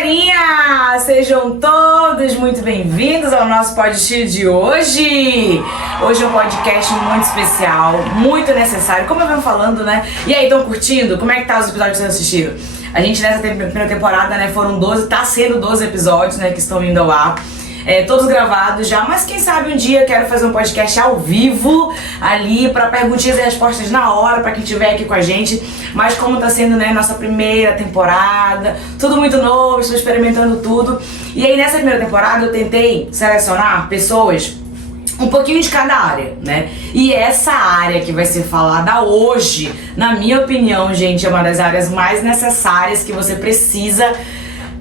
galerinha! Sejam todos muito bem-vindos ao nosso podcast de hoje. Hoje é um podcast muito especial, muito necessário, como eu venho falando, né? E aí, estão curtindo? Como é que tá os episódios que vocês assistiram? A gente nessa primeira temporada, né, foram 12, tá sendo 12 episódios, né, que estão indo ao ar. Todos gravados já, mas quem sabe um dia eu quero fazer um podcast ao vivo ali para perguntinhas e respostas na hora para quem estiver aqui com a gente. Mas como tá sendo, né, nossa primeira temporada, tudo muito novo, estou experimentando tudo. E aí nessa primeira temporada eu tentei selecionar pessoas um pouquinho de cada área, né? E essa área que vai ser falada hoje, na minha opinião, gente, é uma das áreas mais necessárias que você precisa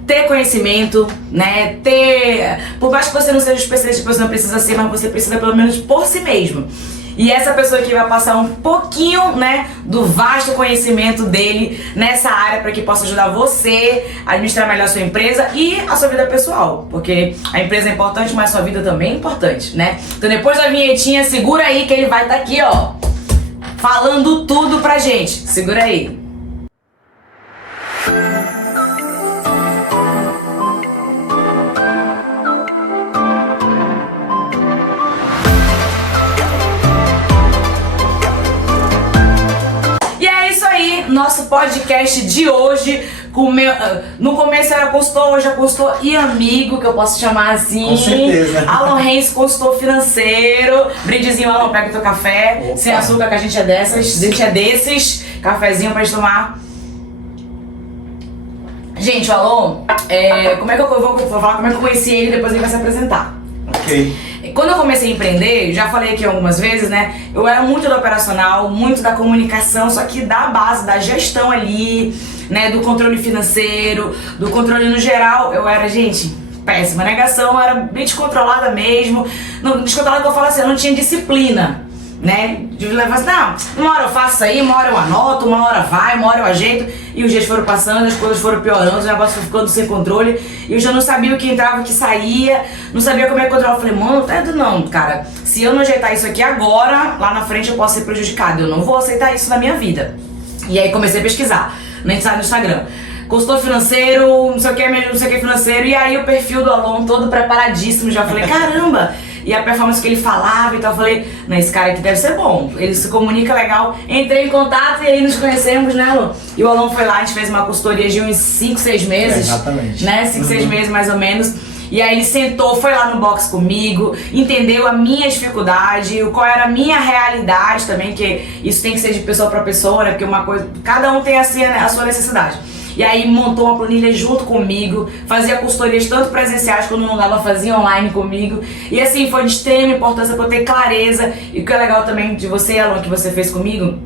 ter conhecimento, né? Por mais que você não seja especialista, você não precisa ser, mas você precisa pelo menos por si mesmo. E essa pessoa aqui vai passar um pouquinho, né, do vasto conhecimento dele nessa área para que possa ajudar você a administrar melhor a sua empresa e a sua vida pessoal. Porque a empresa é importante, mas a sua vida também é importante, né? Então depois da vinhetinha, segura aí que ele vai estar aqui, ó, falando tudo pra gente. Segura aí. Nosso podcast de hoje, no começo era consultor, hoje é consultor e amigo, que eu posso chamar assim. Com certeza. Alon Reis, consultor financeiro. Brindezinho, Alon, pega o teu café. Opa. Sem açúcar, que a gente é dessas. A gente é desses. Cafezinho pra gente tomar. Gente, o Alon, como é que eu vou falar como é que eu conheci ele, depois ele vai se apresentar. Ok. Quando eu comecei a empreender, já falei aqui algumas vezes, né? Eu era muito do operacional, muito da comunicação, só que da base, da gestão ali, né? Do controle financeiro, do controle no geral, eu era, gente, péssima. Negação, eu era bem descontrolada mesmo. Não, descontrolada que eu falo assim, eu não tinha disciplina, né? De levar assim, não, uma hora eu faço isso aí, uma hora eu anoto, uma hora vai, uma hora eu ajeito. E os dias foram passando, as coisas foram piorando, o negócio foi ficando sem controle. E eu já não sabia o que entrava, o que saía, não sabia como é que controlava. Eu falei, mano, não, cara, se eu não ajeitar isso aqui agora, lá na frente eu posso ser prejudicado. Eu não vou aceitar isso na minha vida. E aí comecei a pesquisar no Instagram. Consultor financeiro, não sei o que financeiro. E aí o perfil do Alon todo preparadíssimo, já falei, caramba! E a performance que ele falava e tal, eu falei, não, esse cara aqui deve ser bom, ele se comunica legal. Entrei em contato e aí nos conhecemos, né, Alon? E o Alon foi lá, a gente fez uma consultoria de uns 5, 6 meses. Exatamente. Né, 5, 6 meses mais ou menos. E aí ele sentou, foi lá no box comigo, entendeu a minha dificuldade, qual era a minha realidade também, que isso tem que ser de pessoa pra pessoa, né, porque uma coisa, cada um tem assim, a sua necessidade. E aí montou uma planilha junto comigo, fazia consultorias tanto presenciais quando não dava, fazia online comigo. E assim, foi de extrema importância pra eu ter clareza. E o que é legal também de você, Alon, que você fez comigo,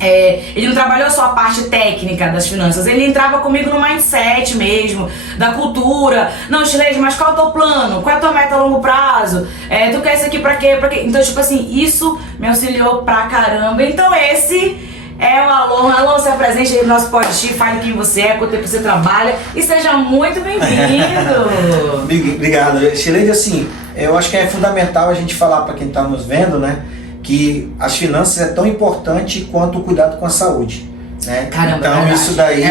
ele não trabalhou só a parte técnica das finanças, ele entrava comigo no mindset mesmo, da cultura. Não, Shirley, mas qual é o teu plano? Qual é a tua meta a longo prazo? Tu quer isso aqui pra quê? Então, tipo assim, isso me auxiliou pra caramba. Então esse é o Alon. Alon, se apresente aí no nosso podcast, fale quem você é, quanto tempo você trabalha e seja muito bem-vindo. Obrigado. Shirley, assim, eu acho que é fundamental a gente falar para quem está nos vendo, né, que as finanças é tão importante quanto o cuidado com a saúde. Né? Caramba, então isso daí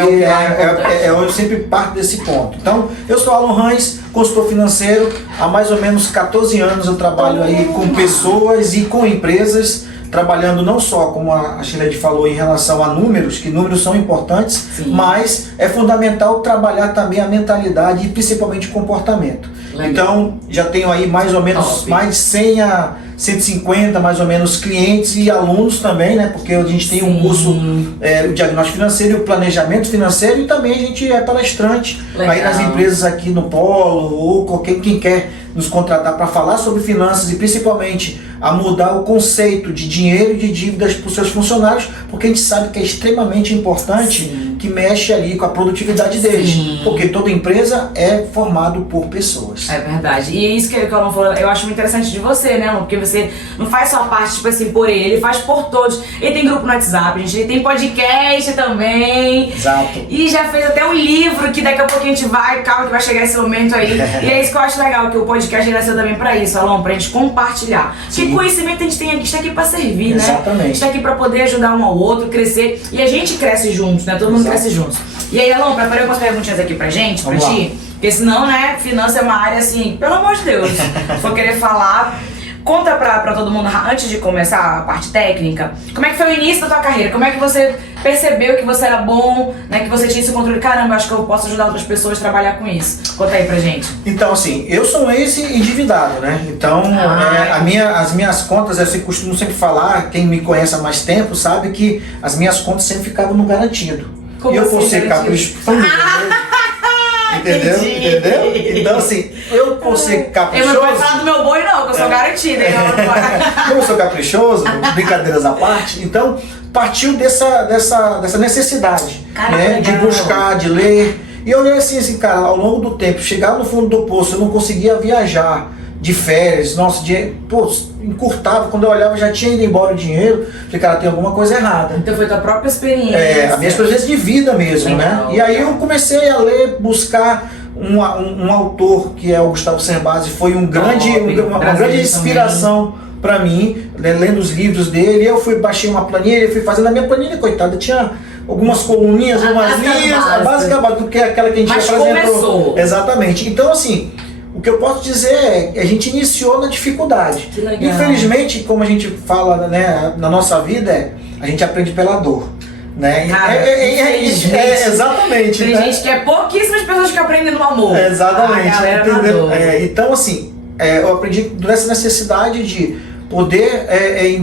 eu sempre parto desse ponto. Então, eu sou Alon Reis, consultor financeiro. Há mais ou menos 14 anos eu trabalho aí com pessoas e com empresas, trabalhando não só, como a Shirley falou, em relação a números, que números são importantes, sim, mas é fundamental trabalhar também a mentalidade e principalmente o comportamento. Legal. Então, já tenho aí mais ou menos mais de 100 a 150 mais ou menos clientes e alunos também, né? Porque a gente tem, sim, um curso, o diagnóstico financeiro e o planejamento financeiro, e também a gente é palestrante. Legal. Aí nas empresas aqui no Polo, ou quem quer nos contratar para falar sobre finanças e principalmente a mudar o conceito de dinheiro e de dívidas para os seus funcionários, porque a gente sabe que é extremamente importante, sim, que mexe ali com a produtividade deles, sim, porque toda empresa é formada por pessoas. É verdade. E isso que o Alon falou, eu acho muito interessante de você, né, Alon? Porque você não faz só parte, tipo assim, por ele faz por todos. Ele tem grupo no WhatsApp, gente, ele tem podcast também. Exato. E já fez até um livro que daqui a pouco a gente vai, calma que vai chegar esse momento aí. E é isso que eu acho legal, que o podcast nasceu também pra isso, Alon, pra gente compartilhar. Sim. Que conhecimento a gente tem aqui, a gente tá aqui pra servir, né? Exatamente. A gente tá aqui pra poder ajudar um ao outro, crescer. E a gente cresce juntos, né? Todo mundo cresce juntos. E aí, Alon, preparei umas perguntinhas aqui pra gente, pra Vamos lá. ti. Porque senão, né, finança é uma área assim, pelo amor de Deus. Se for querer falar, conta pra todo mundo, antes de começar a parte técnica, como é que foi o início da tua carreira? Como é que você percebeu que você era bom, né, que você tinha esse controle? Caramba, acho que eu posso ajudar outras pessoas a trabalhar com isso. Conta aí pra gente. Então, assim, eu sou um ex-endividado, né? Então, as minhas contas, eu costumo sempre falar, quem me conhece há mais tempo sabe que as minhas contas sempre ficavam no garantido. Como e eu assim, por ser garantido? Entendeu? Entendeu? Então, assim, eu por ser Eu caprichoso... não vou falar do meu boi não, que eu sou garantida. Hein? Como eu sou caprichoso, brincadeiras à parte, então partiu dessa necessidade, Cara, né, que de legal. buscar, de ler. E eu olhei assim, cara, ao longo do tempo, chegar no fundo do poço, eu não conseguia viajar de férias, nossa, encurtava, quando eu olhava já tinha ido embora o dinheiro, falei, cara, tem alguma coisa errada. Então foi tua própria experiência. A minha experiência de vida mesmo, Legal, né? E aí legal. eu comecei a ler, buscar um autor que é o Gustavo Cerbasi, foi uma grande inspiração para mim, né, lendo os livros dele. Eu baixei uma planilha, fui fazendo a minha planilha, coitada, tinha algumas coluninhas, umas linhas, a básica do que é aquela que a gente Mas apresentou. começou. Exatamente. Então, assim, o que eu posso dizer é que a gente iniciou na dificuldade. Que legal. Infelizmente, como a gente fala, né, na nossa vida, a gente aprende pela dor. Né? Cara, infelizmente. Exatamente. Tem né? gente que é pouquíssimas pessoas que aprendem no amor. Exatamente. A galera na Entendeu? dor. Então, assim, eu aprendi nessa necessidade de poder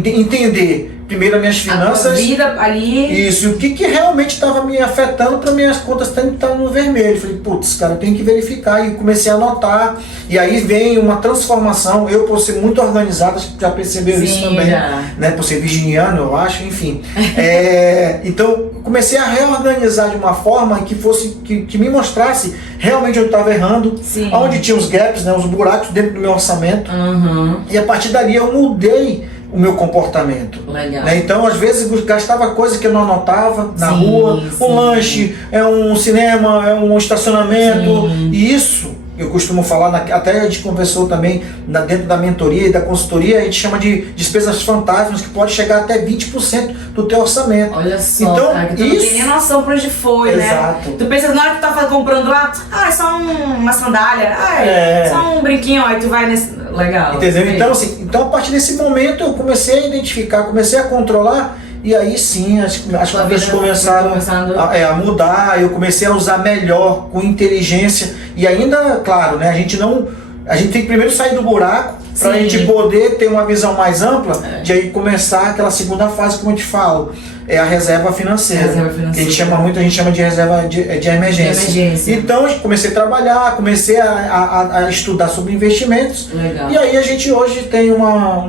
entender primeiro as minhas A tua finanças. vida ali. Isso, e o que realmente estava me afetando para minhas contas estar no vermelho. Falei, putz, cara, eu tenho que verificar. E comecei a anotar. E aí vem uma transformação. Eu, por ser muito organizado, acho que já percebeu isso também. Já. Né, por ser virginiano, eu acho, enfim. Então, comecei a reorganizar de uma forma que me mostrasse realmente onde eu estava errando, Sim. onde tinha os gaps, né, os buracos dentro do meu orçamento. Uhum. E a partir dali eu mudei o meu comportamento. Legal. Né? Então, às vezes, eu gastava coisas que eu não anotava na Sim, rua. sim. Um lanche, é um cinema, é um estacionamento. Sim. E isso, eu costumo falar, até a gente conversou também dentro da mentoria e da consultoria, a gente chama de despesas fantasmas, que pode chegar até 20% do teu orçamento. Olha só, Então, cara, que tu não tem nem noção pra onde foi, Exato. né? Tu pensa, na hora que tu tá comprando lá, é só uma sandália, só um brinquinho, aí tu vai nesse... Legal. Entendeu? Sim. Então, assim, a partir desse momento eu comecei a identificar, comecei a controlar, e aí sim as coisas começaram a mudar, eu comecei a usar melhor, com inteligência, e ainda, claro, né, a gente tem que primeiro sair do buraco, para a Sim. gente poder ter uma visão mais ampla, de aí começar aquela segunda fase, como eu te falo, é a reserva financeira. Que a gente chama de reserva de emergência. Então, eu comecei a trabalhar, comecei a estudar sobre investimentos. Legal. E aí a gente hoje tem uma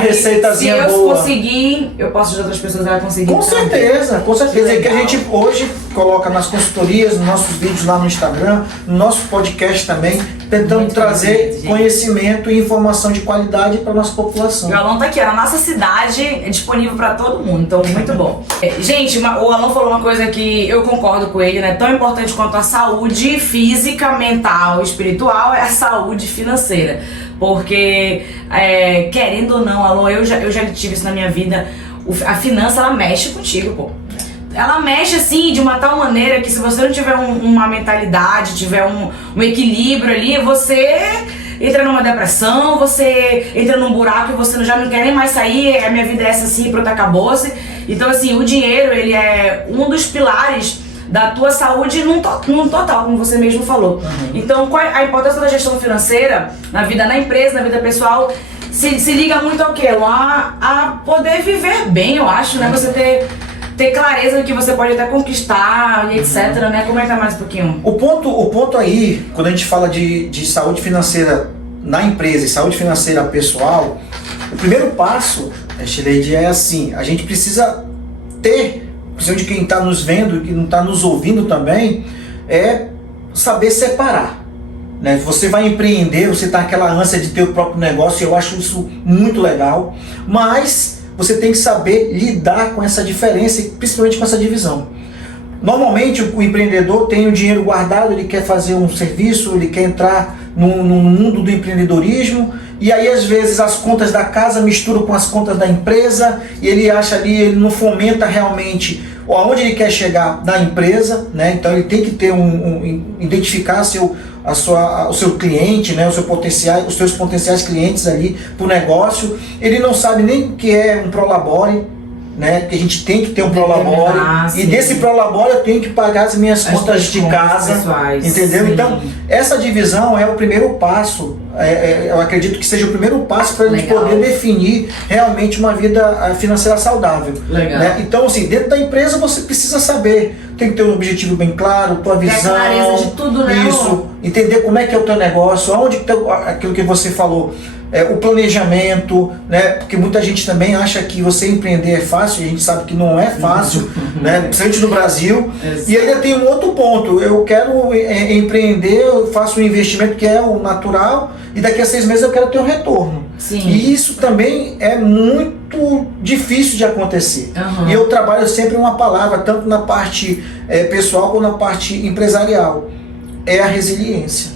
receitazinha boa. Se eu conseguir, eu posso ajudar outras pessoas a conseguir. Com certeza, com certeza. Que Que a gente hoje coloca nas consultorias, nos nossos vídeos lá no Instagram, no nosso podcast também, tentando Muito trazer gente. conhecimento e informação de qualidade para a nossa população. O Alon tá aqui, ó, na nossa cidade, é disponível pra todo mundo, então muito bom. Gente, o Alon falou uma coisa que eu concordo com ele, né? Tão importante quanto a saúde física, mental, espiritual, é a saúde financeira. Porque, querendo ou não, Alon, eu já tive isso na minha vida, a finança, ela mexe contigo, pô. Ela mexe assim de uma tal maneira que se você não tiver uma mentalidade, tiver um equilíbrio ali, você entra numa depressão, você entra num buraco e você já não quer nem mais sair, a minha vida é essa assim, pronto, acabou-se. Então assim, o dinheiro, ele é um dos pilares da tua saúde num total, como você mesmo falou. Então, qual é a importância da gestão financeira na vida, na empresa, na vida pessoal? Se liga muito ao quê? A poder viver bem, eu acho, né? Você ter clareza do que você pode até conquistar e etc, né? Comenta mais um pouquinho. O ponto aí, quando a gente fala de saúde financeira na empresa e saúde financeira pessoal, o primeiro passo, Shileide, é assim, a gente precisa de quem está nos vendo e que não está nos ouvindo também, é saber separar. Né? Você vai empreender, você está naquela ânsia de ter o próprio negócio, eu acho isso muito legal, mas você tem que saber lidar com essa diferença e principalmente com essa divisão. Normalmente o empreendedor tem o dinheiro guardado, ele quer fazer um serviço, ele quer entrar no mundo do empreendedorismo e aí às vezes as contas da casa misturam com as contas da empresa, e ele acha ali, ele não fomenta realmente aonde ele quer chegar na empresa, né? Então ele tem que ter identificar o seu cliente, né? Os seus potenciais clientes ali para o negócio. Ele não sabe nem o que é um prolabore, né? Que a gente tem que ter um prolabore, e desse prolabore eu tenho que pagar as minhas contas de casa, pessoais, entendeu? Sim. Então essa divisão é o primeiro passo, eu acredito que seja o primeiro passo para a gente poder definir realmente uma vida financeira saudável. Legal. Né? Então assim, dentro da empresa você precisa saber, tem que ter um objetivo bem claro, tua visão, a clareza de tudo, né? Isso, entender como é que é o teu negócio, aonde que aquilo que você falou, o planejamento, né? Porque muita gente também acha que você empreender é fácil, e a gente sabe que não é fácil, né? Principalmente no Brasil. Exato. E ainda tem um outro ponto, eu quero empreender, eu faço um investimento que é o natural, e daqui a 6 meses eu quero ter um retorno. Sim. E isso também é muito difícil de acontecer. E eu trabalho sempre uma palavra, tanto na parte pessoal como na parte empresarial, é a resiliência.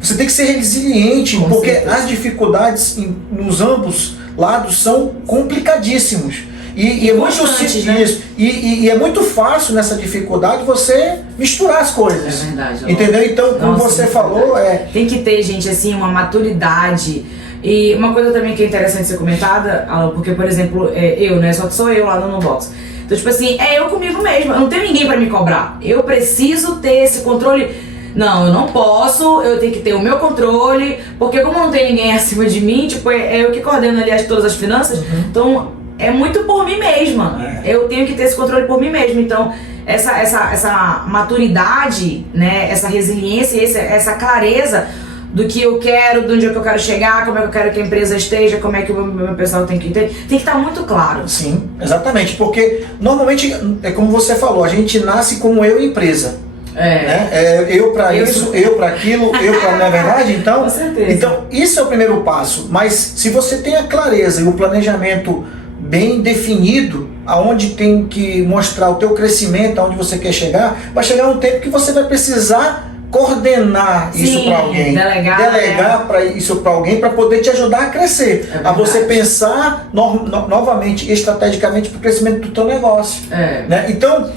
Você tem que ser resiliente, porque as dificuldades nos ambos lados são complicadíssimos. E é muito simples, né? E é muito fácil nessa dificuldade você misturar as coisas. É verdade. Entendeu? Então, como você falou, tem que ter, gente, assim, uma maturidade. E uma coisa também que é interessante ser comentada, porque, por exemplo, eu, né? Só que sou eu lá no Box. Então, tipo assim, eu comigo mesma. Eu não tenho ninguém pra me cobrar. Eu preciso ter esse controle. Não, eu não posso, eu tenho que ter o meu controle, porque como não tem ninguém acima de mim, tipo, eu que coordeno ali todas as finanças, então é muito por mim mesma. Eu tenho que ter esse controle por mim mesma. Então, essa maturidade, né, essa resiliência, essa clareza do que eu quero, de onde é que eu quero chegar, como é que eu quero que a empresa esteja, como é que o meu pessoal tem que ter, tem que estar muito claro. Sim, exatamente, porque normalmente, é como você falou, a gente nasce como eu empresa. Né? Eu para isso, eu para aquilo, eu para, não é verdade? Então, com certeza. Então, isso é o primeiro passo. Mas se você tem a clareza e o planejamento bem definido, aonde tem que mostrar o teu crescimento, aonde você quer chegar, vai chegar um tempo que você vai precisar coordenar isso para alguém, delegar isso para alguém para poder te ajudar a crescer, a você pensar novamente, estrategicamente para o crescimento do teu negócio. Né? Então,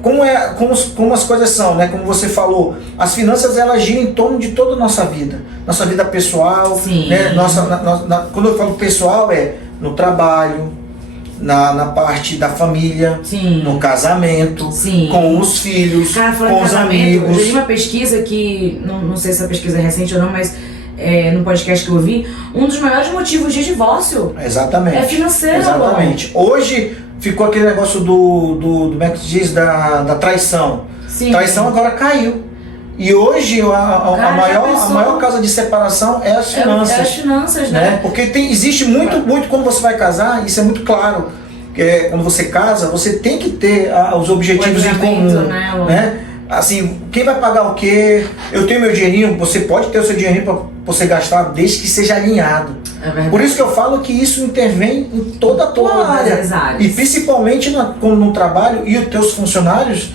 como as coisas são, né? Como você falou, as finanças elas giram em torno de toda a nossa vida pessoal, né? Quando eu falo pessoal no trabalho, na parte da família, no casamento, com os filhos, com os amigos. Eu vi uma pesquisa que, não sei se a pesquisa é recente ou não, mas no podcast que eu ouvi, um dos maiores motivos de divórcio é financeiro. Exatamente. Hoje ficou aquele negócio como é que se diz, da traição. Traição agora caiu. E hoje a maior causa de separação é as finanças. É as finanças, né? Porque existe muito quando você vai casar, isso é muito claro. Quando você casa, você tem que ter os objetivos em comum. Né? Assim, quem vai pagar o quê? Eu tenho meu dinheirinho, você pode ter o seu dinheirinho para você gastar, desde que seja alinhado. Por isso que eu falo que isso intervém em toda a tua área. E principalmente no trabalho, e os teus funcionários,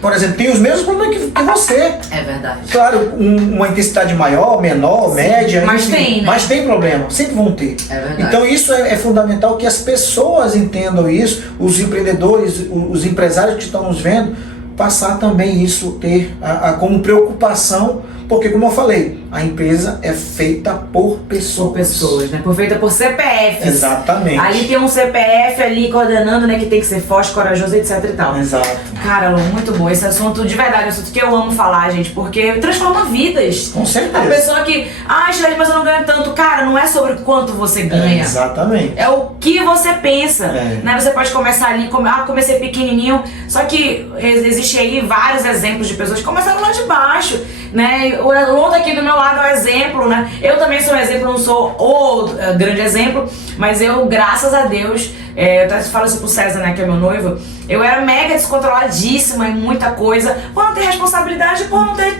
por exemplo, tem os mesmos problemas que você. É verdade. Claro, uma intensidade maior, menor, média, mas enfim, tem, né? Mas tem problema, sempre vão ter. É verdade. Então isso é fundamental que as pessoas entendam isso, os empreendedores, os empresários que estão nos vendo, passar também isso, ter como preocupação, porque como eu falei, a empresa é feita por pessoas. Por pessoas, né? Feita por CPFs. Exatamente. Ali tem um CPF ali coordenando, né? Que tem que ser forte, corajoso, etc e tal. Exato. Cara, Lu, muito bom. Esse assunto, de verdade, é um assunto que eu amo falar, gente, porque transforma vidas. Com certeza. A pessoa que, Shirley, mas eu não ganho tanto. Cara, não é sobre quanto você ganha. Exatamente. É o que você pensa. Né? Você pode começar ali, comecei pequenininho, só que existe aí vários exemplos de pessoas que começaram lá de baixo, né? O Elon aqui do meu lado é um exemplo, né? Eu também sou um exemplo, não sou o grande exemplo, mas eu, graças a Deus, eu até falo isso pro César, né, que é meu noivo, eu era mega descontroladíssima em muita coisa, por não ter responsabilidade, por não ter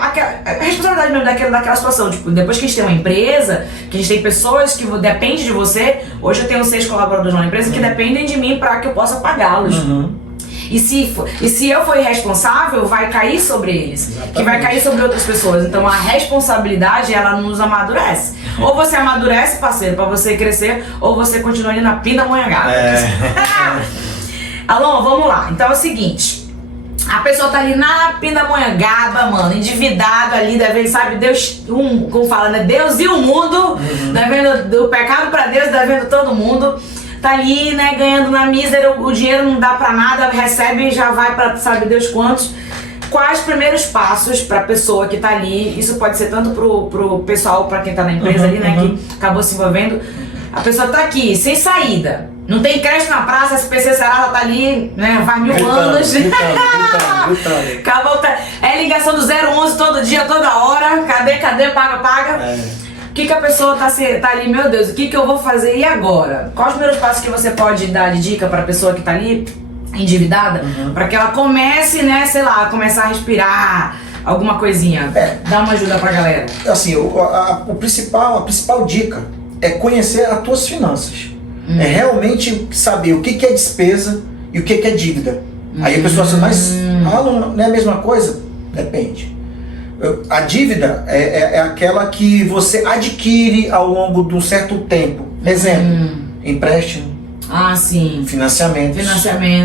a responsabilidade mesmo daquela situação. Tipo, depois que a gente tem uma empresa, que a gente tem pessoas que dependem de você, hoje eu tenho 6 colaboradores na empresa que dependem de mim para que eu possa pagá-los. E se eu for irresponsável, vai cair sobre eles. Exatamente. Que vai cair sobre outras pessoas. Então a responsabilidade, ela nos amadurece. Ou você amadurece, parceiro, pra você crescer, ou você continua ali na pindamonhangaba. Alô, vamos lá. Então é o seguinte. A pessoa tá ali na pindamonhangaba, mano, endividado ali, devendo, sabe, Deus, como fala, né? Deus e o mundo, devendo do pecado pra Deus, devendo todo mundo. Tá ali, né, ganhando na mísera, o dinheiro não dá pra nada, recebe e já vai pra sabe Deus quantos. Quais os primeiros passos pra pessoa que tá ali? Isso pode ser tanto pro pessoal, pra quem tá na empresa ali, né, que acabou se envolvendo. A pessoa tá aqui, sem saída. Não tem creche na praça, SPC Serasa tá ali, né, faz 1000 anos. Gritando. Acabou, é ligação do 011 todo dia, toda hora. Cadê, paga. O que a pessoa tá ali, meu Deus, o que eu vou fazer e agora? Quais os primeiros passos que você pode dar de dica pra pessoa que tá ali, endividada, pra que ela comece, né, sei lá, começar a respirar, alguma coisinha? Dá uma ajuda pra galera. Assim, a principal dica é conhecer as tuas finanças. É realmente saber o que é despesa e o que é dívida. Aí a pessoa diz, mas não é a mesma coisa? Depende. A dívida é aquela que você adquire ao longo de um certo tempo. Exemplo, empréstimo. Ah, sim. Financiamentos.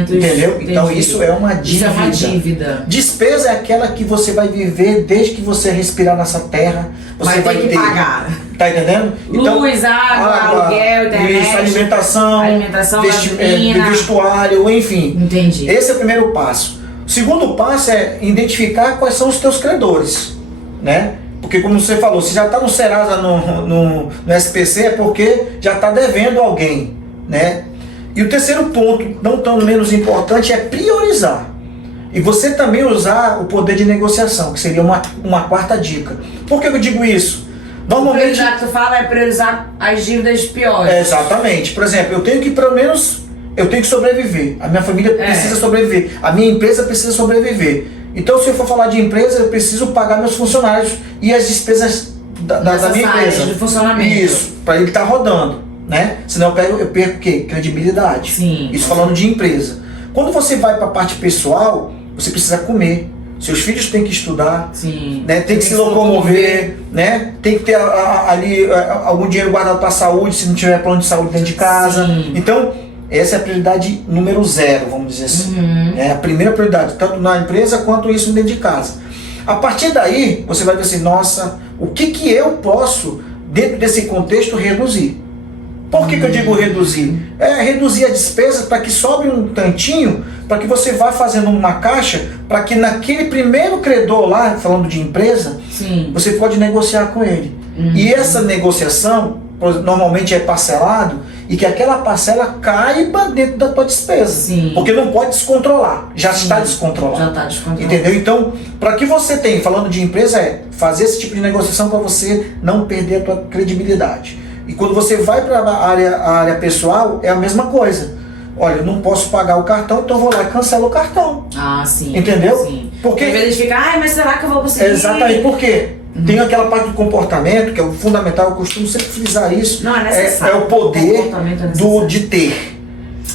Entendeu? Entendeu? Então isso é uma dívida. Isso é uma dívida. Despesa é aquela que você vai viver desde que você respirar nessa terra. Você vai ter que pagar. Tá entendendo? Então, luz, água, aluguel, internet. Isso, alimentação, gasolina, vestuário, enfim. Entendi. Esse é o primeiro passo. O segundo passo é identificar quais são os teus credores, né? Porque como você falou, se já está no Serasa, no SPC, é porque já está devendo alguém, né? E o terceiro ponto, não tão menos importante, é priorizar. E você também usar o poder de negociação, que seria uma quarta dica. Por que eu digo isso? Normalmente, priorizar que tu fala é priorizar as dívidas piores. Exatamente. Por exemplo, eu tenho que sobreviver. A minha família precisa sobreviver. A minha empresa precisa sobreviver. Então, se eu for falar de empresa, eu preciso pagar meus funcionários e as despesas da minha empresa. De funcionamento. Isso, para ele estar rodando, né? Senão eu perco o quê? Credibilidade. Sim. Isso falando de empresa. Quando você vai para a parte pessoal, você precisa comer. Seus filhos têm que estudar, sim, né? Tem que se locomover, né? Tem que ter ali algum dinheiro guardado para a saúde, se não tiver plano de saúde dentro de casa. Sim. Então, essa é a prioridade número 0, vamos dizer assim. É a primeira prioridade, tanto na empresa quanto isso dentro de casa. A partir daí, você vai ver assim, nossa, o que eu posso, dentro desse contexto, reduzir? Por que eu digo reduzir? É reduzir a despesa para que sobre um tantinho, para que você vá fazendo uma caixa, para que naquele primeiro credor lá, falando de empresa, sim, você pode negociar com ele. E essa negociação, normalmente é parcelado, e que aquela parcela caiba dentro da tua despesa. Sim. Porque não pode descontrolar, já está descontrolado. Já está descontrolado. Entendeu? Então, para que você tenha, falando de empresa, é fazer esse tipo de negociação para você não perder a tua credibilidade. E quando você vai para a área pessoal, é a mesma coisa. Olha, eu não posso pagar o cartão, então eu vou lá e cancelo o cartão. Ah, sim. Entendeu? Sim. Porque em vez de ficar, mas será que eu vou conseguir? Exatamente, por quê? Tem aquela parte do comportamento, que é o fundamental, eu costumo sempre frisar isso. Não, é necessário. É o poder de ter.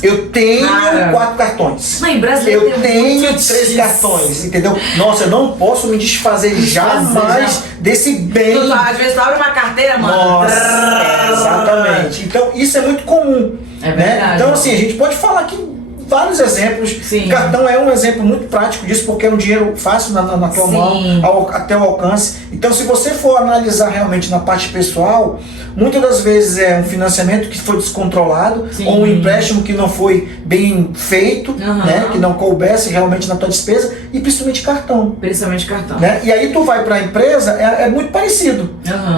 Eu tenho 4 cartões. Mãe, brasileiro eu tenho 3 cartões, entendeu? Nossa, eu não posso me desfazer jamais desse bem. Às vezes tu abre uma carteira, mano. Nossa, exatamente. Então, isso é muito comum. É verdade. Né? Então, assim, a gente pode falar aqui vários exemplos. Sim. Cartão é um exemplo muito prático disso, porque é um dinheiro fácil na tua mão, até o alcance. Então, se você for analisar realmente na parte pessoal, muitas das vezes é um financiamento que foi descontrolado, sim, ou um empréstimo que não foi bem feito, né? Que não coubesse realmente na tua despesa, e principalmente cartão. Principalmente cartão. Né? E aí tu vai para a empresa, é muito parecido,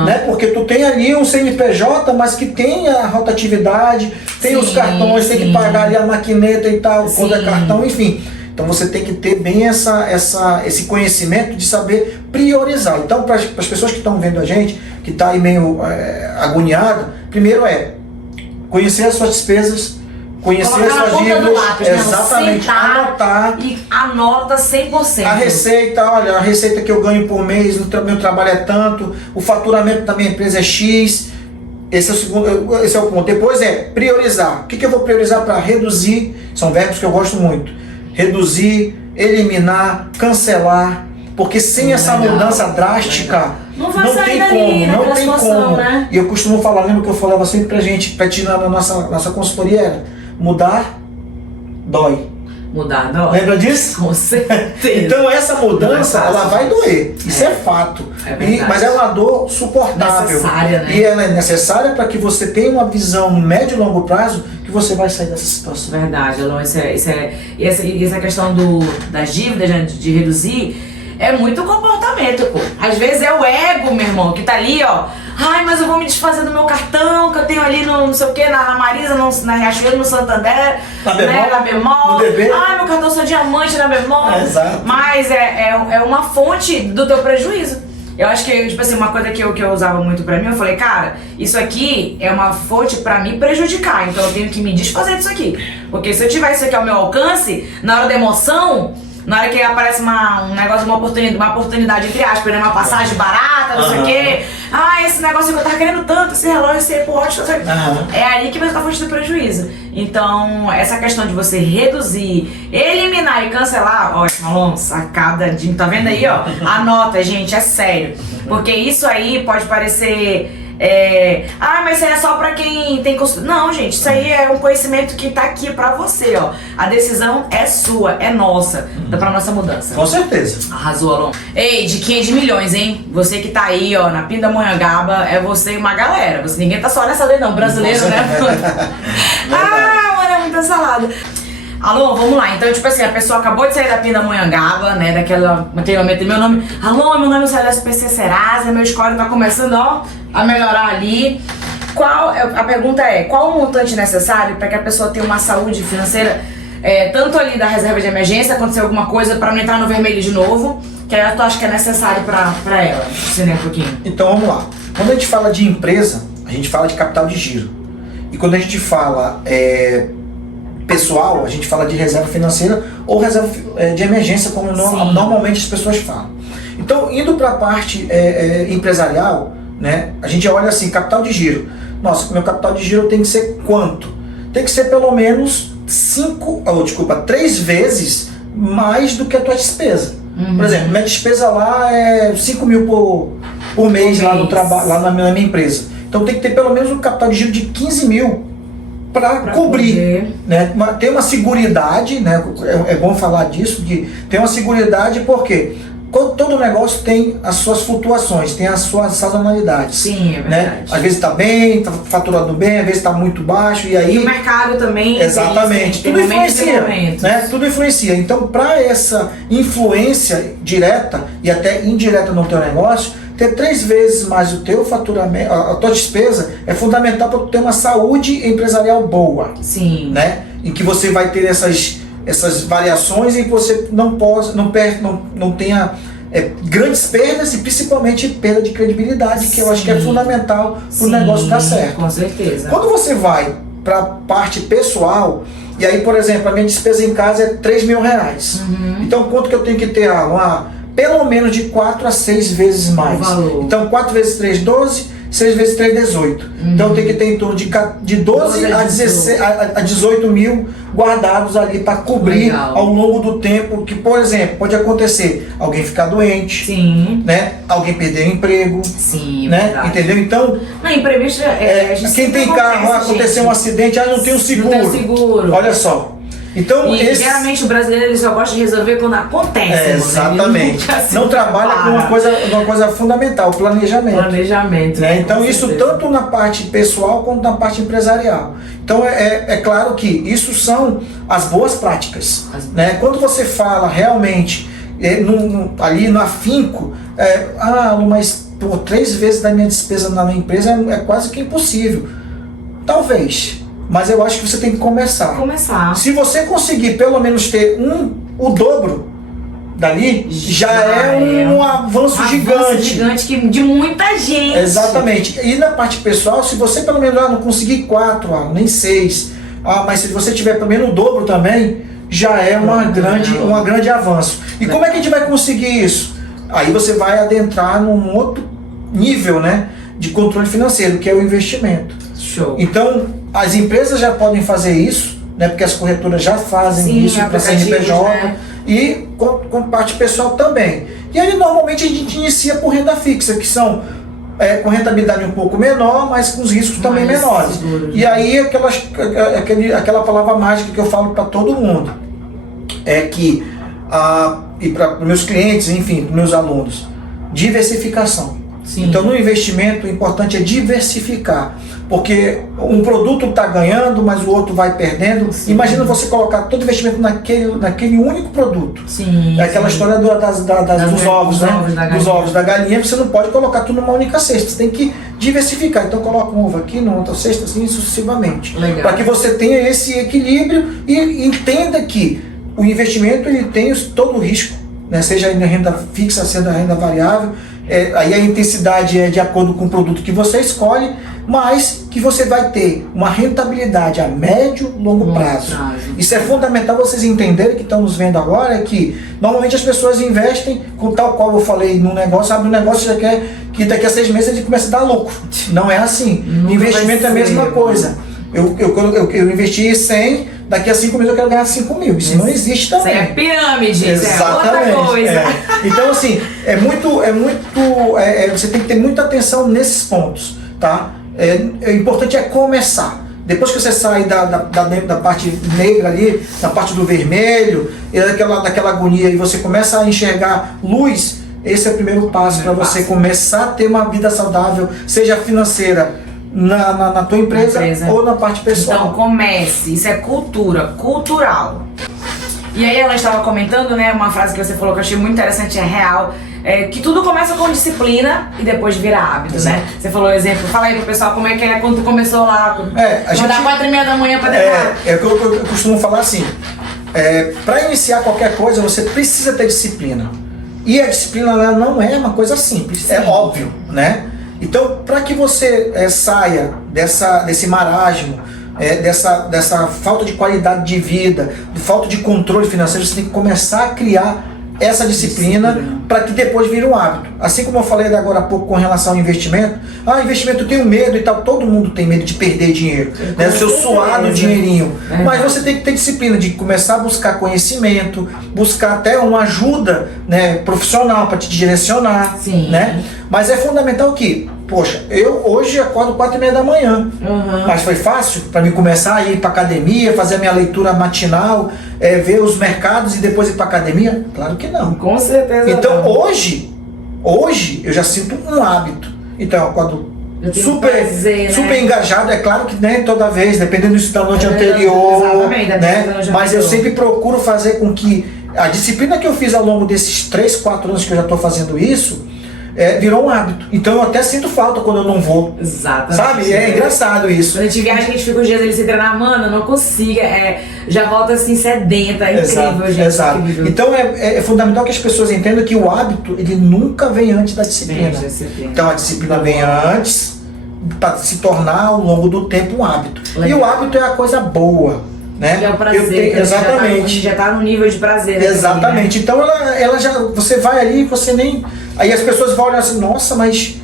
né? Porque tu tem ali um CNPJ, mas que tem a rotatividade, tem os cartões, tem que pagar ali a maquineta e tal, quando é cartão, enfim. Então você tem que ter bem esse conhecimento de saber priorizar. Então, para as pessoas que estão vendo a gente, que está aí meio agoniado, primeiro é conhecer as suas despesas, conhecer as suas dívidas, lápis, exatamente, anotar. E anota 100%. A receita, olha, a receita que eu ganho por mês, meu trabalho é tanto, o faturamento da minha empresa é X. Esse é o ponto. Depois é priorizar. O que eu vou priorizar para reduzir? São verbos que eu gosto muito. reduzir, eliminar, cancelar, porque sem essa mudança drástica não vai não sair tem dali, como, não tem como. né? E eu costumo falar, lembra que eu falava sempre pra ti na nossa consultoria, era mudar dói. Mudar dói. Lembra disso? Com certeza. Então essa mudança, ela vai doer, isso é fato. Mas é uma dor suportável. Necessária, né? E ela é necessária para que você tenha uma visão no médio e longo prazo que você vai sair dessa situação. Verdade, Alon, e essa questão das dívidas, né, de reduzir, é muito comportamento, pô. Às vezes é o ego, meu irmão, que tá ali, ó. Ai, mas eu vou me desfazer do meu cartão que eu tenho ali no não sei o que, na Marisa, na Riachuelo, no Santander, na bemol, na bemol. No DB. Ai, meu cartão só diamante na bemol. Exato. Mas é uma fonte do teu prejuízo. Eu acho que, tipo assim, uma coisa que eu usava muito pra mim, eu falei, cara, isso aqui é uma fonte pra me prejudicar, então eu tenho que me desfazer disso aqui. Porque se eu tiver isso aqui ao meu alcance, na hora da emoção, na hora que aparece um negócio, uma oportunidade entre aspas, né? Uma passagem barata, não sei o quê. Ah, esse negócio que eu tava querendo tanto, esse relógio, esse watch, não sei o quê. É aí que vai estar fonte do prejuízo. Então, essa questão de você reduzir, eliminar e cancelar, ó, Alon, sacada de... Tá vendo aí, ó? Anota, gente, é sério. Porque isso aí pode parecer... mas isso aí é só pra quem tem costume. Não, gente, isso aí é um conhecimento que tá aqui pra você, ó. A decisão é sua, é nossa, pra nossa mudança. Com certeza. Arrasou, Alon. Ei, de 500 milhões, hein? Você que tá aí, ó, na Pindamonhangaba, é você e uma galera. Ninguém tá só nessa lei, não. Brasileiro, né? Mano, é muita salada. Alô, vamos lá. Então, tipo assim, a pessoa acabou de sair da Pindamonhangaba, né? Daquele momento, meu nome... Alô, meu nome é Célia SPC Serasa, meu score tá começando, ó, a melhorar ali. A pergunta é, qual o montante necessário para que a pessoa tenha uma saúde financeira, tanto ali da reserva de emergência, acontecer alguma coisa para não entrar no vermelho de novo, que aí tu acha que é necessário para ela? Ensinei um pouquinho. Então, vamos lá. Quando a gente fala de empresa, a gente fala de capital de giro. E quando a gente fala... pessoal, a gente fala de reserva financeira ou reserva de emergência, como normalmente as pessoas falam. Então, indo para a parte empresarial, né, a gente olha assim, capital de giro. Nossa, meu capital de giro tem que ser quanto? Tem que ser pelo menos 3 vezes mais do que a tua despesa. Por exemplo, minha despesa lá é 5 mil por mês lá no trabalho, lá na minha empresa. Então tem que ter pelo menos um capital de giro de 15 mil para cobrir, né? Ter uma seguridade, né? É bom falar disso, de ter uma seguridade, porque todo negócio tem as suas flutuações, tem as suas sazonalidades. Sim, é verdade. Né? Às vezes está bem, está faturando bem, às vezes está muito baixo, e aí... E o mercado também... Exatamente, tudo influencia, né? Tudo influencia. Então, para essa influência direta e até indireta no teu negócio, ter 3 vezes mais o teu faturamento, a tua despesa, é fundamental para tu ter uma saúde empresarial boa. Sim. Né? Em que você vai ter essas variações e que você não tenha grandes perdas e principalmente perda de credibilidade, que eu acho que é fundamental para o negócio dar certo. Com certeza. Quando você vai para a parte pessoal, e aí, por exemplo, a minha despesa em casa é 3 mil reais. Então, quanto que eu tenho que ter? Pelo menos de 4 a 6 vezes mais. Então, 4 vezes 3, 12, 6 vezes 3, 18. Então, tem que ter em torno de 12 a 18 mil guardados ali para cobrir ao longo do tempo. Que, por exemplo, pode acontecer alguém ficar doente, sim, né? Alguém perder o emprego, sim, né? Entendeu? Então, imprevisto quem tem carro, aconteceu um acidente, não tem o seguro. Não tem seguro. Olha só. Então, geralmente o brasileiro ele só gosta de resolver quando acontece. Exatamente. Não trabalha com uma coisa fundamental, planejamento. Planejamento. Né? Então isso tanto na parte pessoal quanto na parte empresarial. Então é claro que isso são as boas práticas. Né? Quando você fala realmente ali no afinco, mas 3 vezes da minha despesa na minha empresa é quase que impossível. Talvez. Mas eu acho que você tem que começar. Se você conseguir pelo menos ter o dobro dali, já é um avanço gigante de muita gente. Exatamente. E na parte pessoal, se você pelo menos não conseguir 4, nem 6, mas se você tiver pelo menos o dobro também, já é um grande avanço. E como é que a gente vai conseguir isso? Aí você vai adentrar num outro nível, né, de controle financeiro, que é o investimento. Show. Então, as empresas já podem fazer isso, né? Porque as corretoras já fazem isso para CNPJ, né? E com parte pessoal também. E aí normalmente a gente inicia por renda fixa, que são com rentabilidade um pouco menor, mas com os riscos também menores. E aí aquela palavra mágica que eu falo para todo mundo é que, e para meus clientes, enfim, para meus alunos, diversificação. Sim. Então no investimento o importante é diversificar, porque um produto está ganhando, mas o outro vai perdendo. Sim. Imagina você colocar todo investimento naquele único produto. Sim, é aquela história dos ovos, né? Dos ovos da galinha. Você não pode colocar tudo numa única cesta, você tem que diversificar. Então coloca um ovo aqui, numa outra cesta, assim sucessivamente. Para que você tenha esse equilíbrio e entenda que o investimento ele tem todo o risco, né? Seja na renda fixa, seja na renda variável. Aí a intensidade é de acordo com o produto que você escolhe, mas que você vai ter uma rentabilidade a médio e longo prazo. Isso é fundamental vocês entenderem, que estão nos vendo agora, é que normalmente as pessoas investem, com tal qual eu falei, num negócio, abre um negócio e já quer que daqui a 6 meses ele comece a dar lucro. Não é assim. Investimento é a mesma coisa. Eu investi 100, daqui a 5 meses eu quero ganhar 5 mil. Isso não existe também. Isso é pirâmide, exatamente. É outra coisa. Então assim, você tem que ter muita atenção nesses pontos, tá? O importante é começar. Depois que você sai da parte negra ali, da parte do vermelho, e daquela agonia, e você começa a enxergar luz, esse é o primeiro passo para você começar a ter uma vida saudável, seja financeira, na tua empresa ou na parte pessoal. Então comece, isso é cultural. E aí ela estava comentando, né, uma frase que você falou que eu achei muito interessante, é real, que tudo começa com disciplina e depois vira hábito, né? Você falou exemplo, fala aí pro pessoal como é que é quando tu começou lá, acordar 4h30 da manhã para decorar. É o que eu costumo falar assim, para iniciar qualquer coisa você precisa ter disciplina. E a disciplina ela não é uma coisa simples, sim, é óbvio, né? Então, para que você saia desse marasmo, dessa falta de qualidade de vida, de falta de controle financeiro, você tem que começar a criar essa disciplina para que depois vire um hábito. Assim como eu falei agora há pouco com relação ao investimento, investimento eu tenho medo e tal, todo mundo tem medo de perder dinheiro, né? O seu suado dinheirinho. Mas você tem que ter disciplina de começar a buscar conhecimento, buscar até uma ajuda, né, profissional para te direcionar. Sim. Né? Mas é fundamental que, poxa, eu hoje acordo 4h30 da manhã, mas foi fácil para mim começar a ir para academia, fazer a minha leitura matinal, ver os mercados e depois ir para academia? Claro que não. Com certeza. Então hoje eu já sinto um hábito. Então eu acordo super engajado, é claro que nem toda vez, dependendo da noite anterior, né? Mas eu sempre procuro fazer com que a disciplina que eu fiz ao longo desses 3, 4 anos que eu já estou fazendo isso, virou um hábito. Então eu até sinto falta quando eu não vou. Exatamente. Sabe? É engraçado isso. Quando a gente viaja, a gente fica uns dias ali se treinar, mano, eu não consigo. Já volta assim sedenta, é incrível, gente. Exato. Incrível. Então é fundamental que as pessoas entendam que o hábito, ele nunca vem antes da disciplina. Então a disciplina vem antes para se tornar ao longo do tempo um hábito. Legal. E o hábito é a coisa boa. Né? É o prazer, exatamente. Já tá no nível de prazer. Exatamente. Né? Então ela já. Você vai ali e você nem. Aí as pessoas vão olhar assim, nossa, mas.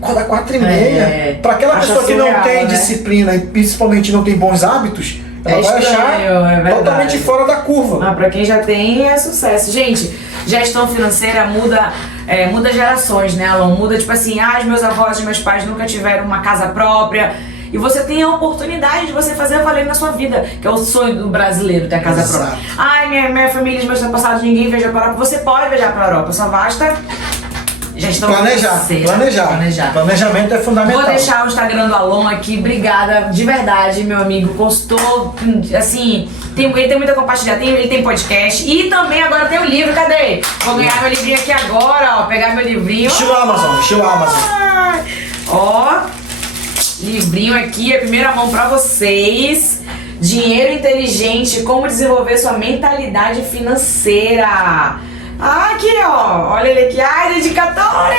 Acordar 4h30. Para aquela pessoa que não tem disciplina e principalmente não tem bons hábitos, ela vai achar totalmente fora da curva. Para quem já tem, é sucesso. Gente, gestão financeira muda gerações, né, Alon? Muda tipo assim, os meus avós e meus pais nunca tiveram uma casa própria. E você tem a oportunidade de você fazer valer na sua vida, que é o sonho do brasileiro, ter a casa própria. Minha família, os meus antepassados, ninguém viaja para a Europa. Você pode viajar para a Europa, só basta planejar. Planejamento é fundamental. Vou deixar o Instagram do Alon aqui. Obrigada, de verdade, meu amigo. Consultou, assim, ele tem muito a compartilhar. Ele tem podcast e também agora tem o livro. Cadê? Vou ganhar meu livrinho aqui agora, ó. Pegar meu livrinho. Estilo Amazon. Ó, livrinho aqui, a primeira mão pra vocês. Dinheiro inteligente, como desenvolver sua mentalidade financeira. Aqui, ó, olha ele aqui, dedicatória!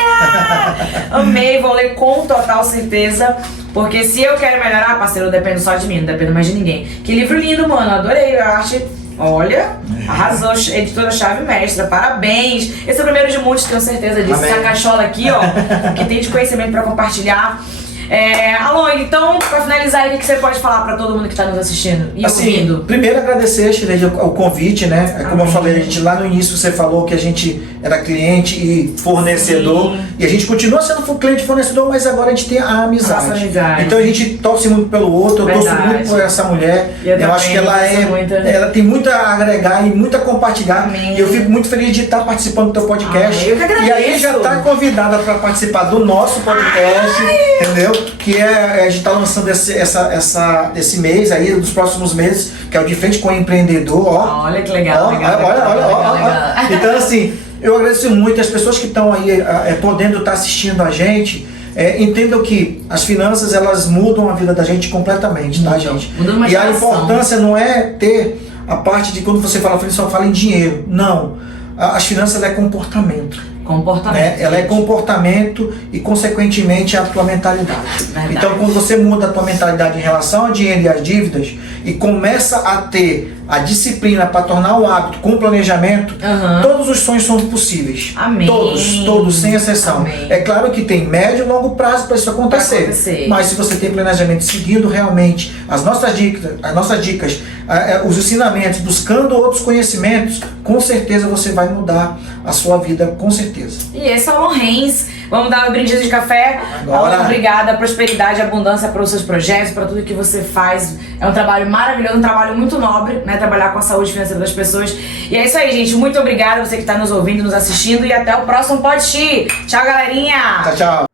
Amei, vou ler com total certeza, porque se eu quero melhorar, parceiro, eu dependo só de mim, não dependo mais de ninguém. Que livro lindo, mano, adorei, eu acho. Olha, arrasou, editora Chave Mestra, parabéns! Esse é o primeiro de muitos, tenho certeza disso. Essa cachola aqui, ó, que tem de conhecimento pra compartilhar. Alon, então, pra finalizar aí, o que você pode falar pra todo mundo que tá nos assistindo e ouvindo? Primeiro agradecer, Shirley, o convite, né? Como eu falei, a gente lá no início você falou que a gente era cliente e fornecedor. Sim. E a gente continua sendo cliente e fornecedor, mas agora a gente tem a amizade. Então a gente torce muito pelo outro, eu torço muito por essa mulher. Eu acho que ela tem muito a agregar e muito a compartilhar. Amém. E eu fico muito feliz de estar participando do teu podcast. Eu que agradeço. E aí já está convidada para participar do nosso podcast, entendeu? Que a gente está lançando esse mês aí, dos próximos meses, que é o De Frente com o Empreendedor. Olha que legal. Olha. Então assim, eu agradeço muito as pessoas que estão aí podendo estar assistindo a gente. Entendam que as finanças, elas mudam a vida da gente completamente, tá, gente? E a importância não é ter a parte de quando você fala finanças, só fala em dinheiro. Não. As finanças é comportamento. Comportamento. Ela é comportamento e, consequentemente, a tua mentalidade. Verdade. Então, quando você muda a tua mentalidade em relação ao dinheiro e às dívidas e começa a ter a disciplina para tornar o hábito com planejamento, todos os sonhos são possíveis. Amém. Todos, sem exceção. Amém. É claro que tem médio e longo prazo para isso acontecer. Mas se você tem planejamento seguindo realmente as nossas dicas, os ensinamentos, buscando outros conhecimentos, com certeza você vai mudar a sua vida, com certeza. E esse é o Alon Reis. Vamos dar um brinde de café. Alon, obrigada. Prosperidade e abundância para os seus projetos, para tudo que você faz. É um trabalho maravilhoso, um trabalho muito nobre, né? Trabalhar com a saúde financeira das pessoas. E é isso aí, gente. Muito obrigada você que está nos ouvindo, nos assistindo. E até o próximo Pode Xi. Tchau, galerinha. Tchau.